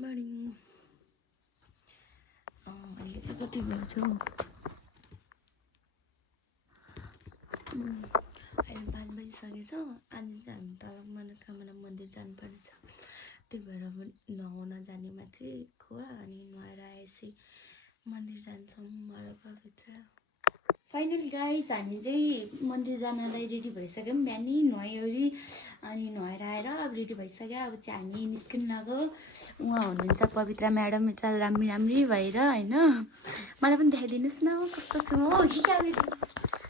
Morning. अहिले चाहिँ कति बज्छ हौ? अहिले 5 बजिसकेछ। आज चाहिँ हामी तल मनोकामना मन्दिर जानुपर्ने छ, त्यही भएर अब नुहाउन जाने माथि खुवा अनि नुहाएर आएपछि मन्दिर जान्छौँ मरकाभित्र। फाइनली गाइज हामी चाहिँ मन्दिर जानलाई रेडी भइसक्यौँ। बिहानै नुहाइवरी अनि नुहाएर आएर अब रेडी भइसक्यो। अब चाहिँ हामी निस्किनु लाग्यो। उहाँ हुनुहुन्छ पवित्र म्याडम, यता राम्री राम्री भएर होइन। मलाई पनि देखाइदिनुहोस् न कस्तो छु म।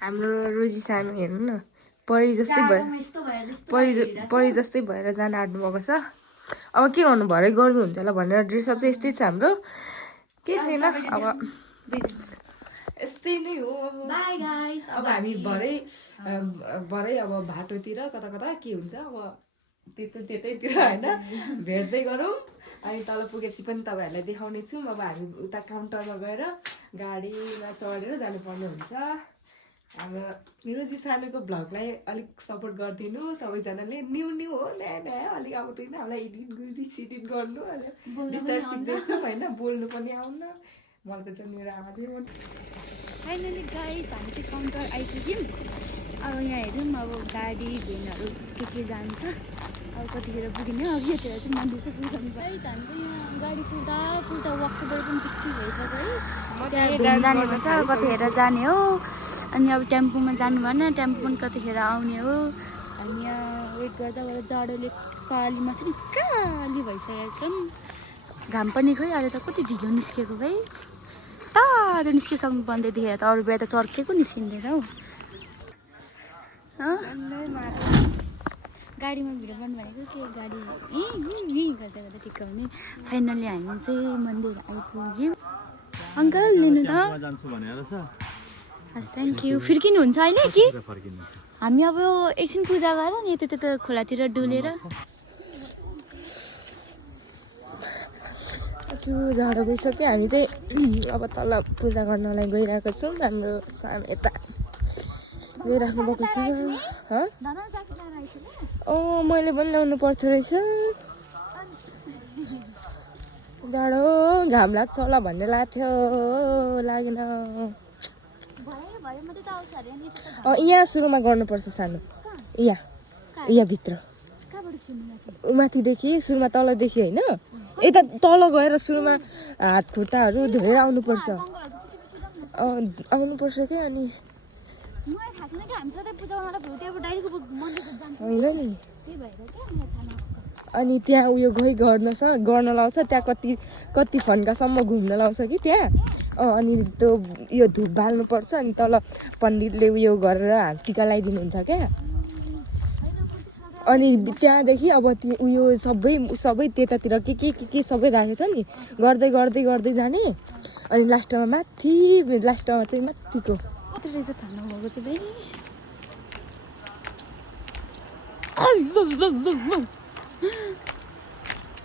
हाम्रो रोजी सानो हेर्नु न, परी जस्तै भएर जान आँट्नु भएको छ। अब के गर्नु, भरे गर्नुहुन्छ होला भनेर ड्रेसअप चाहिँ यस्तै छ हाम्रो, के छैन। अब यस्तै नै हो। By guys. अब हामी भरै अब बाटोतिर कता कता के हुन्छ अब त्यतैतिर होइन भेट्दै गरौँ। अनि तल पुगेपछि पनि तपाईँहरूलाई देखाउने छौँ। अब हामी उता काउन्टरमा गएर गाडीमा चढेर जानुपर्ने हुन्छ। हाम्रो रोजी सानोको भ्लगलाई अलिक सपोर्ट गरिदिनु सबैजनाले। न्यू हो, नयाँ अलिक आउँदैन हामीलाई एडिट गर्नु, बिस्तारै सिक्दैछौँ होइन। बोल्नु पनि आउन, मलाई त मेरो आवाजै मन। फाइनली गाइस हामी चाहिँ काउन्टर आइपुग्यौँ। अब यहाँ हेरौँ अब गाडी भेनहरू के जान्छ। अब कतिखेर पुगिने हो। अघि यतिर चाहिँ मन्दिर चाहिँ पुगिसक्नु पर्यो। हामी चाहिँ यहाँ गाडी कुर्दा वकबाट पनि त्यति भइसक्यो है। जाने भन्छ कतिखेर जाने हो। अनि अब टेम्पोमा जानु भएन, टेम्पो पनि कतिखेर आउने हो। हामी यहाँ वेट गर्दा जाडोले काली मात्रै काली भइसकेको छौँ। घाम पनि खोइ अहिले त कति ढिलो निस्केको भाइ। तातो निस्किसक्नु पर्ने देखेर त अरू बेला त चर्केको निस्किँदैन हौ। गाडीमा भिडियो बन्द भनेको के गाडी गर्दा गर्दा ठिक्क हुने। फाइनली हामी चाहिँ मन्दिर आइपुग्यौँ। अङ्कल लिनु त। हस् थ्याङ्क यू। फर्किनुहुन्छ अहिले कि हामी अब एकछिन पूजा गरेर नि त्यता खोलातिर डुलेर। जाडो गइसक्यो। हामी चाहिँ अब तल पूजा गर्नलाई गइरहेको छौँ। हाम्रो सानो यता गइराख्नु भएको छ। मैले पनि ल्याउनु पर्छ रहेछ। जाडो घाम लाग्छ होला भन्ने लाग्थ्यो, लागेन। यहाँ सुरुमा गर्नुपर्छ सानो, यहाँभित्र माथिदेखि सुरुमा तलदेखि होइन, यता तल गएर सुरुमा हात खुट्टाहरू धोएर आउनुपर्छ। आउनुपर्छ क्या। अनि होइन नि, अनि त्यहाँ उयो गर्न लाउँछ। त्यहाँ कति फन्कासम्म घुम्न लाउँछ कि त्यहाँ। अनि त्यो यो धुप बाल्नुपर्छ। अनि तल पण्डितले उयो गरेर हात टिका लगाइदिनुहुन्छ क्या। अनि त्यहाँदेखि अब उयो सबै त्यतातिर के सबै राखेको छ नि, गर्दै जाने। अनि लास्टमा चाहिँ माथिको कति रहेछ थाहा नभएको चाहिँ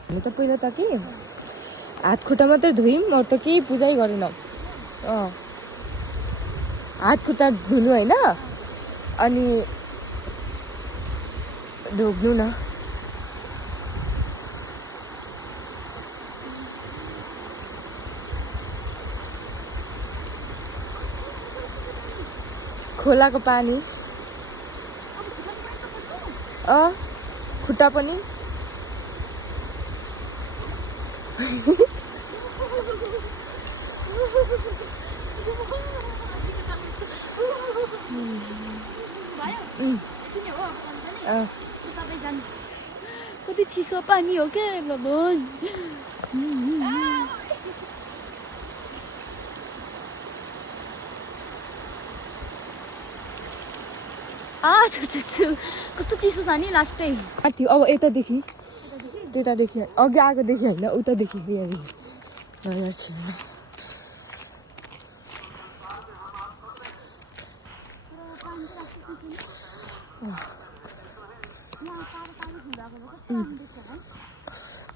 हामी त पहिला त के हात खुट्टा मात्रै धोयौँ, अरू त केही पूजै गरेनौँ। हात खुट्टा धुनु होइन, अनि ढोग्नु न। खोलाको पानी खुट्टा पनि। कति चिसो पानी हो क्या भगवान। कस्तो चिसो छ नि लास्टै। अब यतादेखि त्यतादेखि अघि आएकोदेखि होइन, उतादेखि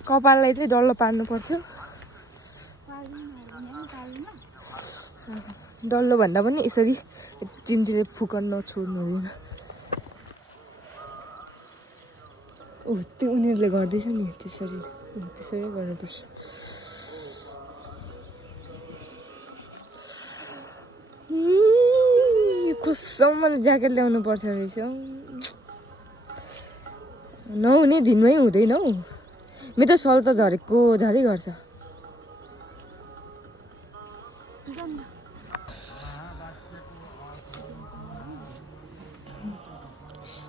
कपाललाई चाहिँ डल्लो पार्नुपर्छ। डल्लो भन्दा पनि यसरी चिम्टीले फुकन नछोड्नु हुँदैन। त्यो उनीहरूले गर्दैछ नि त्यसरी। त्यसरी गर्नुपर्छ। कस्तो मलाई ज्याकेट ल्याउनु पर्छ रहेछ। नहुने दिनमै हुँदैन हौ। मेरो त सल त झरेको झरी गर्छ।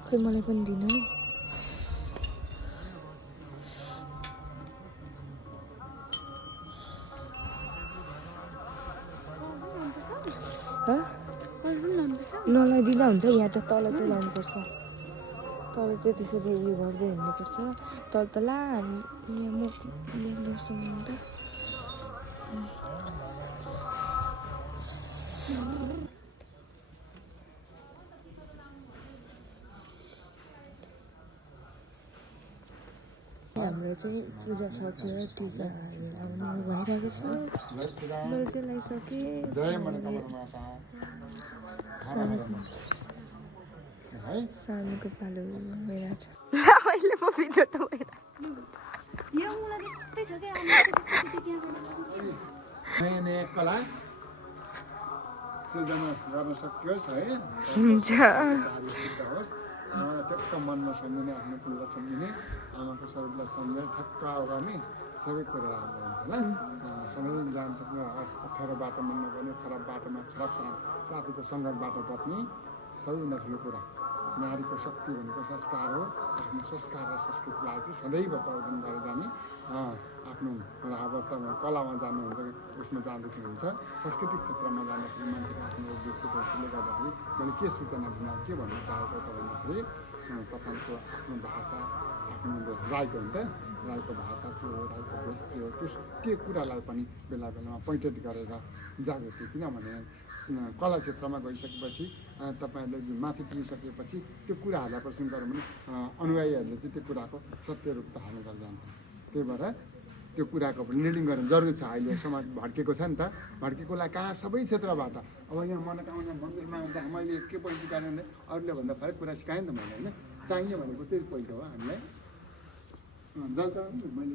खै मलाई पनि दिनु। नलाइदिँदा हुन्छ, यहाँ त तल चाहिँ लानुपर्छ। तल चाहिँ त्यसरी उयो गर्दै हिँड्नुपर्छ। तल तल हामी यहाँ म ल्याउँदैसँग त हाम्रो चाहिँ पूजा सकेर टिकाहरू लाउने भइरहेको छ। मैले चाहिँ लगाइसकेँ। सानोको पालो भइरहेको छ। मैले म भिडियो त नयाँ नयाँ कला सृजना गर्न सकियोस् है। हुन्छ। आमालाई ठ्याक्क मनमा सम्झिने, आफ्नो कुललाई सम्झिने, आमाको स्वरूपलाई सम्झेर ठ्याक्क गर्ने सबै कुरा राम्रो हुन्छ होइन। सधैँ जान सक्ने, अप्ठ्यारो बाटोमा नगर्ने, खराब बाटोमा खराब साथीको सङ्गतबाट बच्ने, सबैभन्दा ठुलो कुरा नारीको शक्ति भनेको संस्कार हो। आफ्नो संस्कार र संस्कृतिलाई चाहिँ सदैव प्रवर्धन गरेर जाने। आफ्नो अब तपाईँ कलामा जानुहुन्छ, उसमा जाँदाखेरि हुन्छ, सांस्कृतिक क्षेत्रमा जाँदाखेरि मान्छेको आफ्नो उद्देश्यले गर्दाखेरि मैले के सूचना दिन के भन्न चाहेको त भन्दाखेरि तपाईँको आफ्नो भाषा, आफ्नो राईको हुन्छ, राईको भाषा के हो, राईको भेष के हो, त्यो कुरालाई पनि बेला बेलामा पोइन्टेड गरेर जागृति। किनभने कला क्षेत्रमा गइसकेपछि तपाईँहरूले माथि पुगिसकेपछि त्यो कुराहरूलाई प्रश्न गऱ्यो भने अनुयायीहरूले चाहिँ त्यो कुराको सत्य रूप धारण गरेर जान्छ। त्यही भएर त्यो कुराको पनि निर्णय गर्नु जरुरी छ। अहिले समाज भड्केको छ नि त, भड्केकोलाई कहाँ सबै क्षेत्रबाट। अब यहाँ मनोकामना मन्दिरमा आउँदा मैले के पोइन्ट गरेँ भने अरूले भन्दा फरक कुरा सिकाएँ नि त मैले होइन। चाहिने भनेको त्यही पोइन्ट हो हामीलाई। जल चढाउनु मैले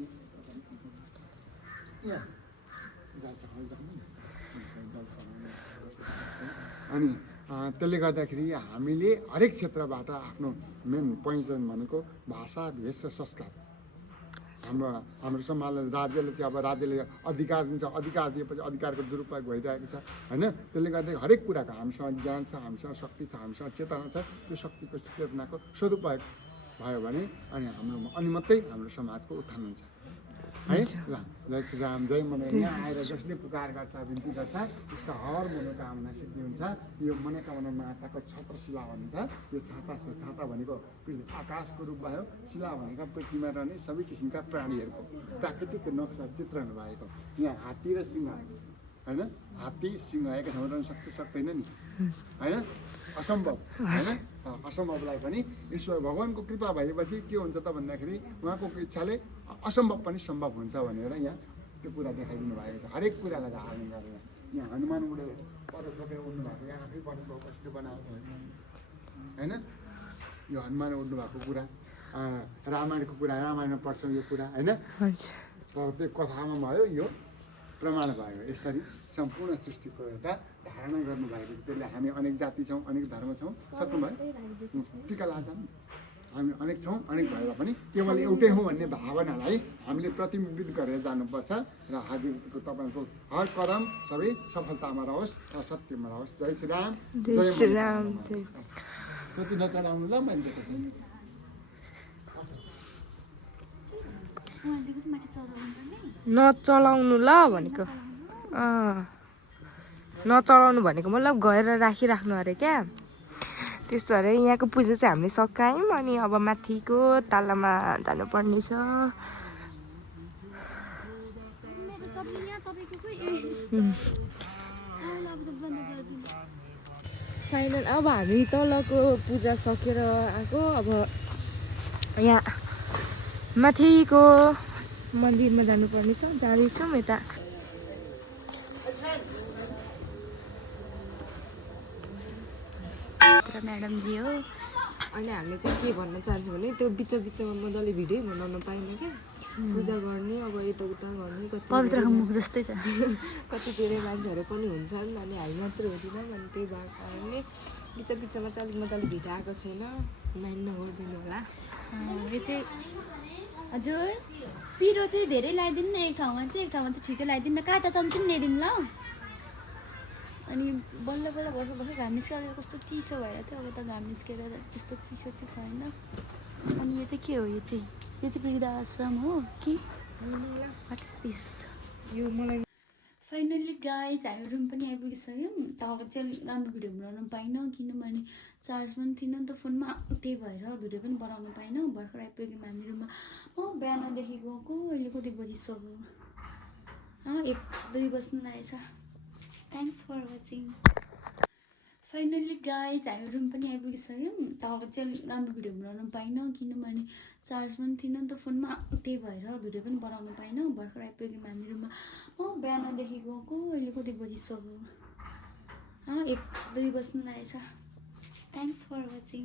यहाँ जल चढाउनु अनि त्यसले गर्दाखेरि हामीले हरेक क्षेत्रबाट आफ्नो मेन पोइन्ट भनेको भाषा, भेष र संस्कार। हाम्रो समाजले राज्यले चाहिँ अब राज्यले अधिकार दिन्छ, अधिकार दिएपछि अधिकारको दुरुपयोग भइरहेको छ होइन। त्यसले गर्दा हरेक कुराको हामीसँग ज्ञान छ, हामीसँग शक्ति छ, हामीसँग चेतना छ। त्यो शक्तिको चेतनाको सदुपयोग भयो भने अनि मात्रै हाम्रो समाजको उत्थान हुन्छ है। ल जय श्री राम, जय मन। यहाँ आएर जसले पुकार गर्छ, बिन्ती गर्छ, उसको हर मनोकामना सिद्धि हुन्छ। यो मनोकामना माताको छत्रशिला भनिन्छ। यो छाता भनेको आकाशको रूप भयो, शिला भनेको पृथ्वीमा रहने सबै किसिमका प्राणीहरूको प्राकृतिक नक्सा चित्रण भएको। यहाँ हात्ती र सिंह होइन, हात्ती सिंह एक ठाउँमा रहन सक्छ सक्दैन नि होइन, असम्भव होइन। असम्भवलाई पनि ईश्वर भगवानको कृपा भएपछि के हुन्छ त भन्दाखेरि उहाँको इच्छाले असम्भव पनि सम्भव हुन्छ भनेर यहाँ त्यो कुरा देखाइदिनु भएको छ। हरेक कुरालाई धारण गरेर यहाँ हनुमान उडे पर ठोकेर उड्नु भएको, यहाँ आफै बनेको कस्तो बनाएको होइन। यो हनुमान उड्नु भएको कुरा रामायणको कुरा, रामायणमा पर्छ यो कुरा होइन। तर त्यो कथामा भयो, यो प्रमाण भयो। यसरी सम्पूर्ण सृष्टिको एउटा धारणा गर्नुभएको। त्यसले हामी अनेक जाति छौँ, अनेक धर्म छौँ, सक्नुभयो टिका लाग्दा हामी अनेक छौँ, अनेक भएर पनि केवल एउटै हौँ भन्ने भावनालाई हामीले प्रतिबिम्बित गरेर जानुपर्छ। र हजुरको तपाईँको हर कर्म सबै सफलतामा रहोस् र सत्यमा रहोस्। जय श्री राम, जय श्री राम। कति नचढाउनु ल मैले नचलाउनु ल भनेको। नचलाउनु भनेको मतलब गएर राखिराख्नु अरे क्या। त्यस्तो अरे। यहाँको पूजा चाहिँ हामीले सकायौँ। अनि अब माथिको तालामा जानुपर्ने छ। फाइनल अब हामी तलको पूजा सकेर आएको। अब यहाँ माथिको मन्दिरमा जानुपर्ने छ। जाँदैछौँ यता। म्याडमजी हो। अनि हामीले चाहिँ के भन्न चाहन्छौँ भने त्यो बिचमा मजाले भिडियो बनाउन पाएन क्या। पूजा गर्ने अब यताउता गर्ने कति पवित्रको मुख जस्तै छ कति धेरै मान्छेहरू पनि हुन्छन् अनि हामी मात्र हुँदैनौँ अनि त्यही भएको कारणले बिचमा चाहिँ अलिक मजाले भिड आएको छैन माइन्ड नगरिदिनु होला यो चाहिँ हजुर पिरो चाहिँ धेरै लगाइदिनु न एक ठाउँमा चाहिँ छिटो लगाइदिनु न काँटा चम्ची पनि ल्याइदिनु ल अनि बल्ल भर्खर घाम निस्केर कस्तो चिसो भएर थियो अब त घाम निस्केर त्यस्तो चिसो चाहिँ छैन अनि यो चाहिँ के हो यो चाहिँ वृद्धाश्रम हो कि वाट इज दिस यो मलाई फाइनल्ली गाइज हामी रुम पनि आइपुगिसक्यौँ तब चाहिँ राम्रो भिडियो बनाउनु पाइनँ किनभने चार्ज पनि थिएन नि त फोनमा त्यही भएर भिडियो पनि बनाउनु पाइनँ भर्खर आइपुग्यौँ हामी रुममा बिहानदेखि गएको अहिले कति बजिसक्यो 1-2 बज्नु लागेछ thanks for watching finally guys हामी रुम पनि आइपुगिसक्यौँ तब चाहिँ राम्रो भिडियो बनाउनु पाइनँ किनभने चार्ज पनि थिएन नि त फोनमा त्यही भएर भिडियो पनि बनाउनु पाइनँ भर्खर आइपुग्यौँ हामी रुममा बिहानदेखि गएको अहिले कति बजिसक्यो 1-2 बज्नु लागेछ थ्याङ्क्स फर वाचिङ